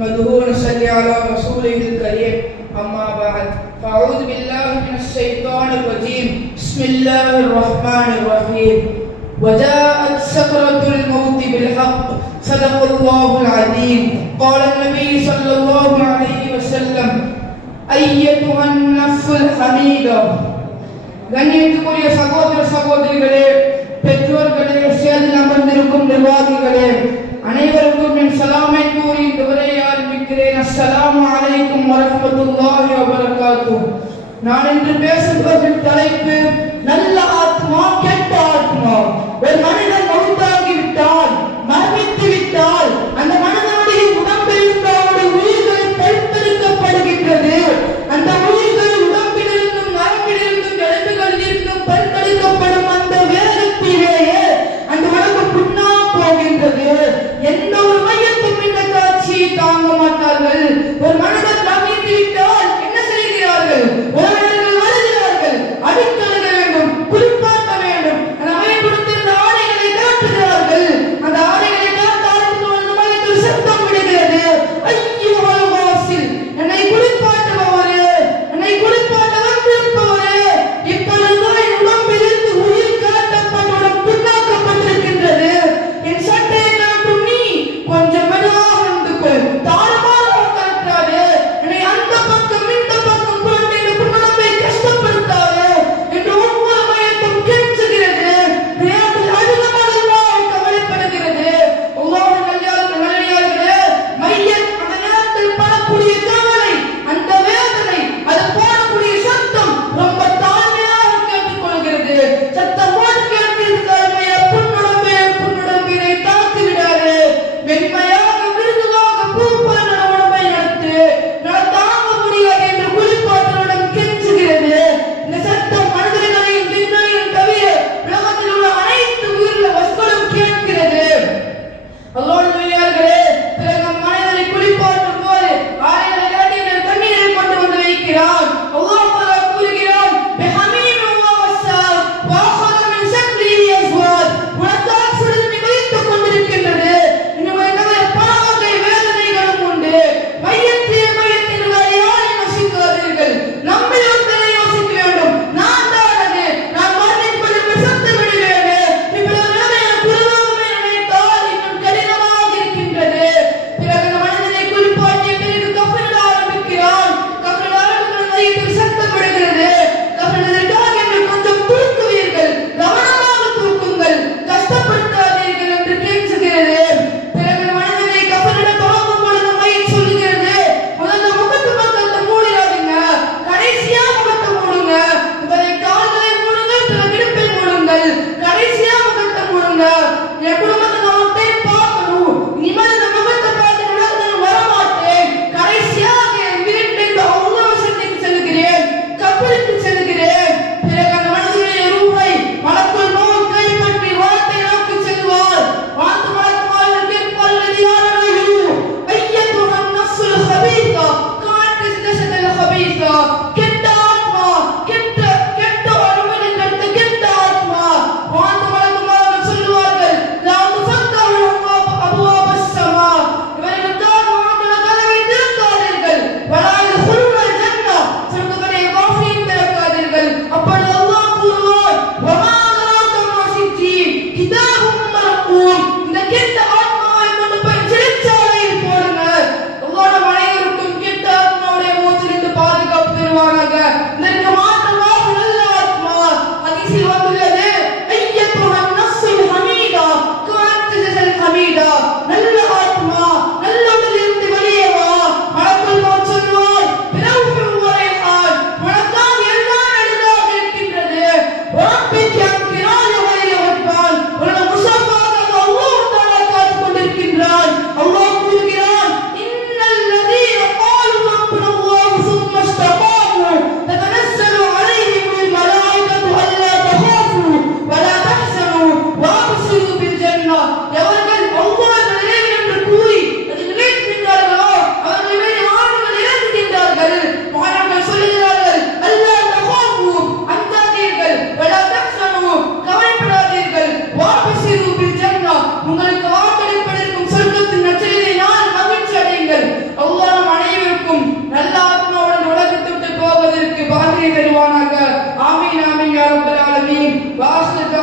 نحمده ونصلي على رسوله الكريم أما بعد فأعوذ بالله من الشيطان الرجيم بسم الله الرحمن الرحيم وجاءت سكرة الموت بالحق صدق الله العظيم قال النبي صلى الله عليه وسلم أيتها النفس الحميدة கண்ணியத்துக்குரிய சகோதர சகோதரிகளே, பெற்றோர்களே, சேர்ந்து அமர்ந்திருக்கும் நிர்வாகிகளே, அனைவருக்கும் என் சலாமை கூறி இந்த உரையை ஆரம்பிக்கிறேன். அஸ்ஸலாமு அலைக்கும் வரஹ்மத்துல்லாஹி வபரகாத்துஹு. நான் இன்று பேசுகிற தலைப்பு நல்ல ஆத்மா கெட்ட ஆத்மா. ஒரு மனிதன் மௌத்தாகி விட்டால், மரணித்து விட்டால், அந்த மனிதனுடைய உடம்பில் இருந்து அவருடைய உயிர்கள் பறித்தெடுக்கப்படுகின்றது. அந்த உயிர்கள் உடம்பிலிருந்தும் நரம்பிலிருந்தும் எலும்புகளிலிருந்தும் பறித்தெடுக்கப்படும் அந்த வேகத்திலேயே அந்த உடம்பு புண்ணா போகின்றது. எந்த ஒரு மையத்தும் இந்த காட்சியை தாங்க மாட்டார்கள். ஒரு மனிதன் மரணித்து விட்டால் என்ன செய்கிறார்கள்? உறவினர்கள் வருகிறார்கள், அடிக்கழுக வேண்டும், குளிப்பாட்ட வேண்டும், அந்த அமைப்படுத்திருந்த ஆடைகளை العالمين. وآخر